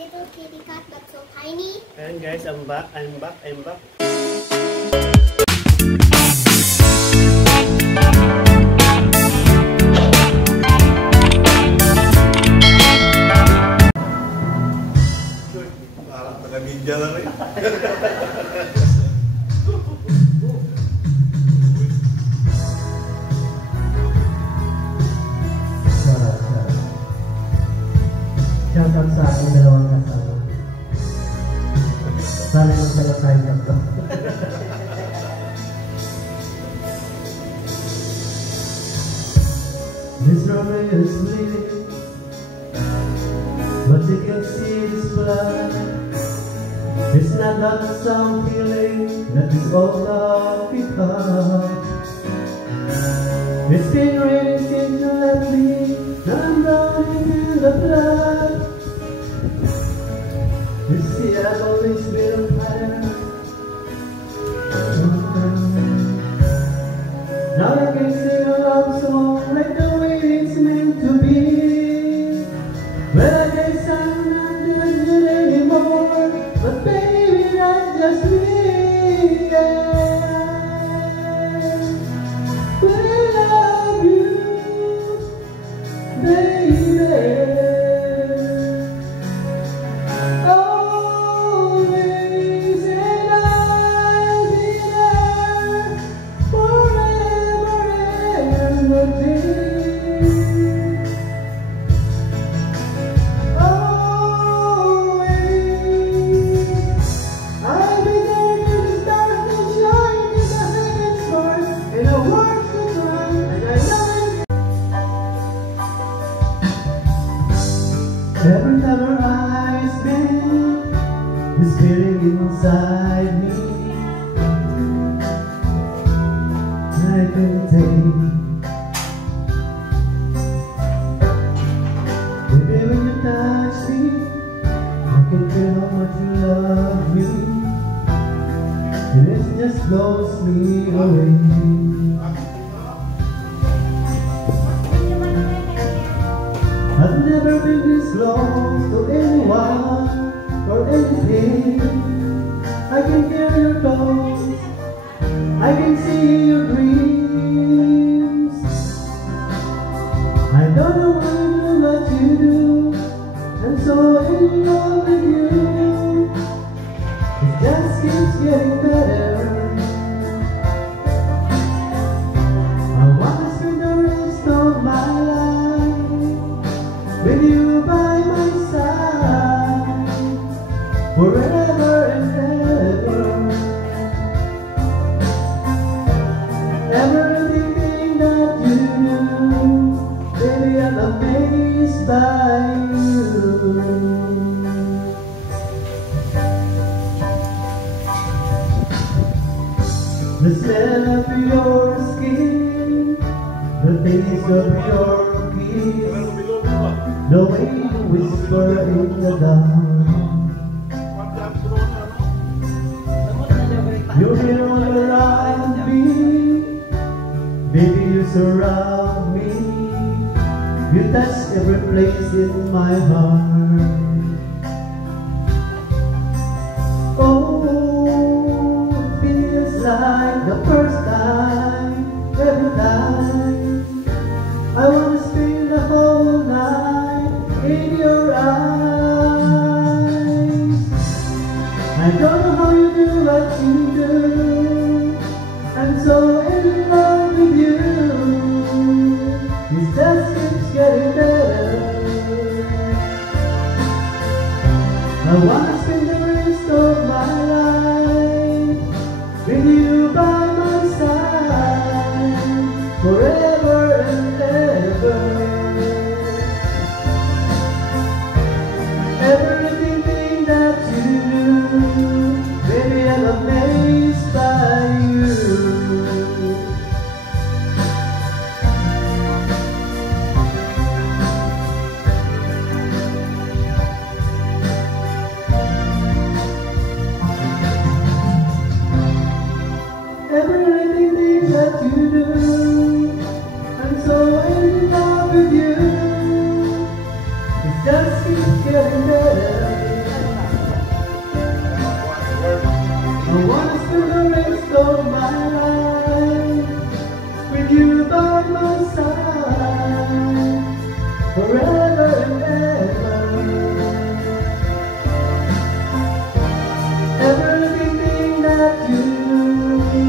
little kitty cat that's so tiny. And guys, I'm back. Parang taga-media lang rin. Shoutout sa aking dalawang kasama. Sana magdala tayo tatlo. This road is bleeding, but you can see this blood. It's not that some feeling that is all that we have. It's been raining since you left me. Now I'm drowning in the blood. You see, I've always been a fighter. Now I can sing a love song like the way it's meant to be. Well, I guess I'm not doing good anymore, but baby, that's just me. But I love you, baby. Every time her eyes meet, this feeling inside me, I can take. Baby, when you touch me, I can feel how much you love me, and it just blows me away. I've never been this close to anyone or anything. I can hear your tones, I can see your dreams. I don't know why you do what you do, I'm so in love with you. It just keeps getting better. I wanna spend the rest of my life with you by my side, forever and ever. Everything that you do, baby, I'm amazed by you. The smell of your skin, the taste of your kiss, the way you whisper in the dark. You're here all around me, baby, you surround me. You touch every place in my heart. Oh, it feels like the first time, every time. I wanna spend the whole night in your eyes. I don't know how you do what you do, I'm so in love with you. It just keeps getting better. I wanna spend the rest of my life with you by my side, forever and ever. Everything that you do, baby, I'm amazed by you. Everything that you do, I'm so in love with you. It just keeps getting better. wanna spend the rest of my life with you by my side, forever and ever. Everything that you do,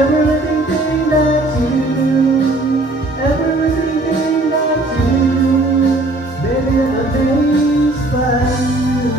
everything that you do, everything that you do, baby, I'm amazed by you.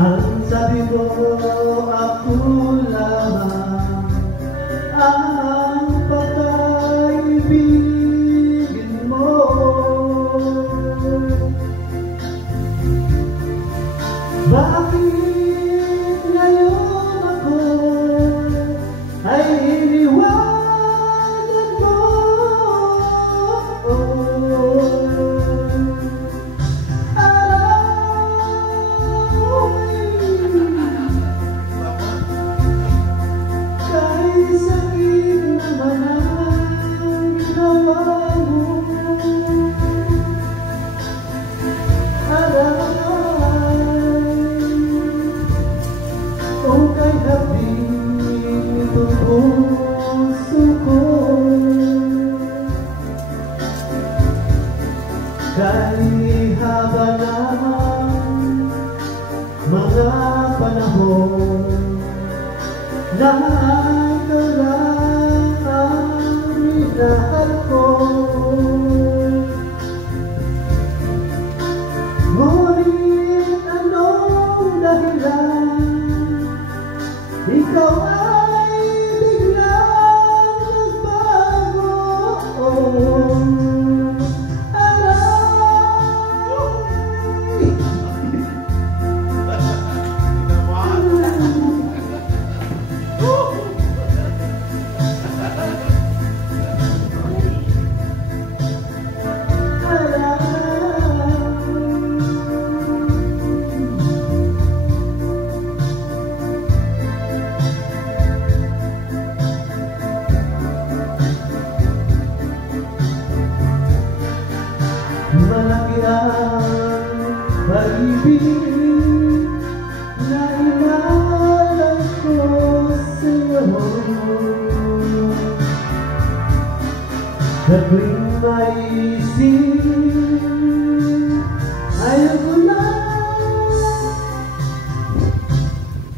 Ang sabi ko, ako lamang ang pag-ibigin mo. Bakit ngayon ako ay iniwanan mo? Kahit haba naman mga panahon na ikaw lang ang minahal ko, ngunit anong dahilan ikaw ay biglang nagbago? Malaki ang pag-ibig na inaalay ko sa'yo. Sa tuwing maisip, ayoko na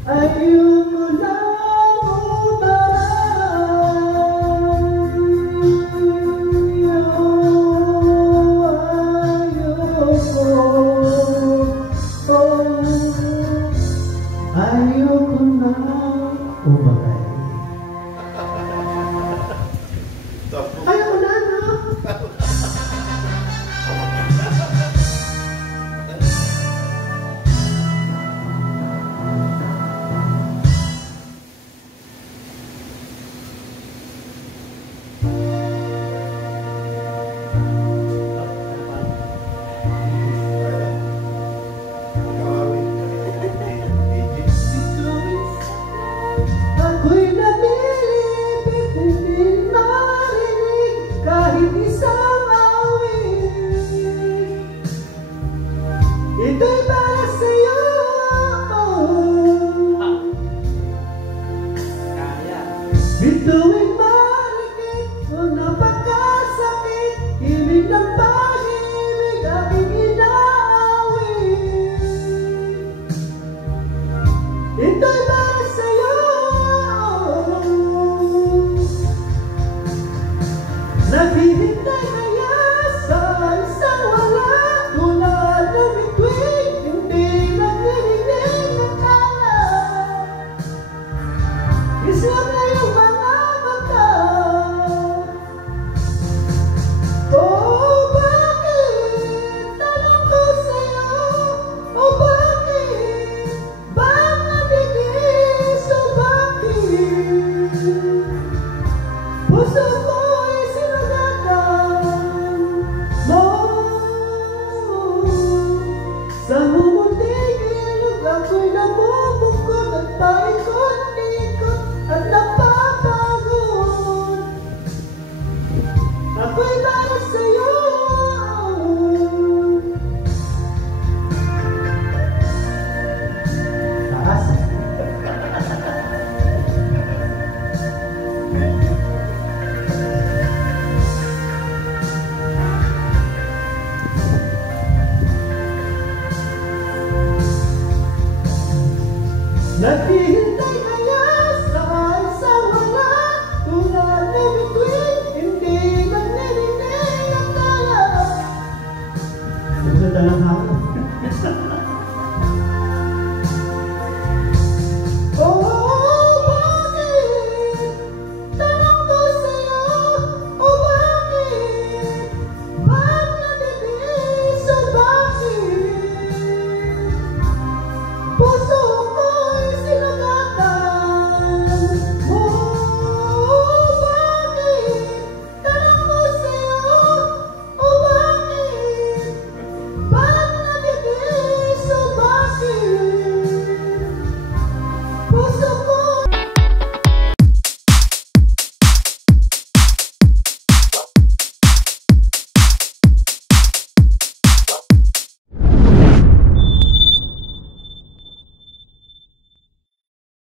ayoko na umagay. Ayoko na, no? นาทีที่